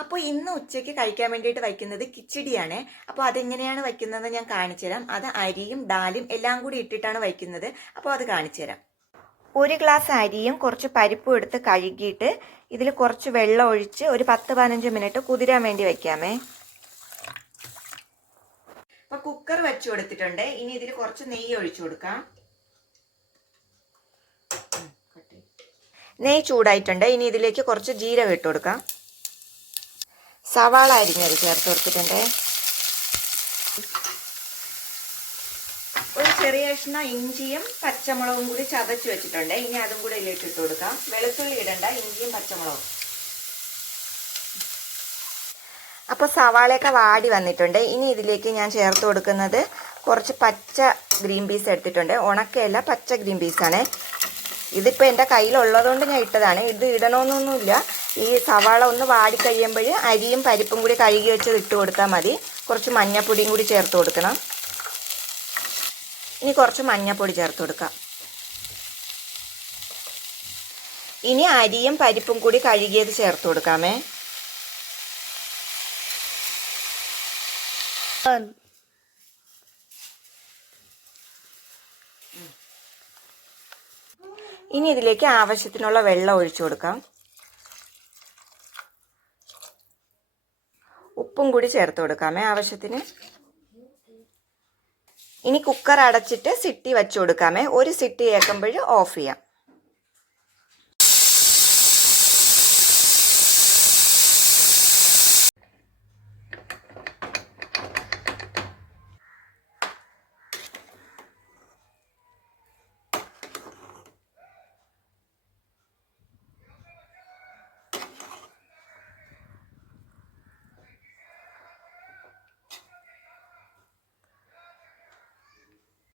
അപ്പോൾ ഇന്ന് ഉച്ചയ്ക്ക് കഴിക്കാൻ വേണ്ടിയിട്ട് വയ്ക്കുന്നത് കിച്ചടിയാണ്. അപ്പോൾ അതെങ്ങനെയാണ് വയ്ക്കുന്നത് ഞാൻ കാണിച്ചു തരാം. അത് അരിയും ഡാലും എല്ലാം കൂടി ഇട്ടിട്ടാണ് വയ്ക്കുന്നത്. അപ്പോൾ അത് കാണിച്ചു തരാം. ഒരു ഗ്ലാസ് അരിയും കുറച്ച് പരിപ്പും എടുത്ത് കഴുകിയിട്ട് ഇതിൽ കുറച്ച് വെള്ളം ഒഴിച്ച് ഒരു 10-15 മിനിറ്റ് കുതിരാൻ വേണ്ടി വയ്ക്കാമേ. അപ്പോൾ കുക്കർ വെച്ച് കൊടുത്തിട്ടുണ്ട്. ഇനി ഇതിൽ കുറച്ച് നെയ്യ് ഒഴിച്ചു കൊടുക്കാം. നെയ്യ് ചൂടായിട്ടുണ്ട്. ഇനി ഇതിലേക്ക് കുറച്ച് ജീരകം ഇട്ട് കൊടുക്കാം. സവാള അരിഞ്ഞത് ചേർത്ത് കൊടുത്തിട്ടുണ്ട്. ഒരു ചെറിയ കഷ്ണം ഇഞ്ചിയും പച്ചമുളകും കൂടി ചതച്ച് വെച്ചിട്ടുണ്ട്. ഇനി അതും കൂടി ഇതിലേക്ക് ഇട്ട് കൊടുക്കാം. വെളുത്തുള്ളി ഇടണ്ട, ഇഞ്ചിയും പച്ചമുളകും. അപ്പോൾ സവാളയൊക്കെ വാടി വന്നിട്ടുണ്ട്. ഇനി ഇതിലേക്ക് ഞാൻ ചേർത്ത് കൊടുക്കുന്നത് കുറച്ച് പച്ച ഗ്രീൻ പീസ് എടുത്തിട്ടുണ്ട്. ഉണക്കയല്ല, പച്ച ഗ്രീൻ പീസാണ്. ഇതിപ്പോൾ എൻ്റെ കയ്യിലുള്ളതുകൊണ്ട് ഞാൻ ഇട്ടതാണ്. ഇത് ഇടണമെന്നൊന്നുമില്ല. ഈ സവാള ഒന്ന് വാടി കഴിയുമ്പോൾ അരിയും പരിപ്പും കൂടി കഴുകി വെച്ചത് ഇട്ട് കൊടുത്താൽ മതി. കുറച്ച് മഞ്ഞൾപ്പൊടിയും കൂടി ചേർത്ത് കൊടുക്കണം. ഇനി കുറച്ച് മഞ്ഞൾപ്പൊടി ചേർത്ത് കൊടുക്കാം. ഇനി അരിയും പരിപ്പും കൂടി കഴുകിയത് ചേർത്ത് കൊടുക്കാമേ. ഇനി ഇതിലേക്ക് ആവശ്യത്തിനുള്ള വെള്ളം ഒഴിച്ചു കൊടുക്കാം. ഉപ്പും കൂടി ചേർത്ത് കൊടുക്കാമേ ആവശ്യത്തിന്. ഇനി കുക്കർ അടച്ചിട്ട് സിട്ടി വെച്ച് കൊടുക്കാമേ. ഒരു സിട്ടി കേൾക്കുമ്പോൾ ഓഫ് ചെയ്യാം.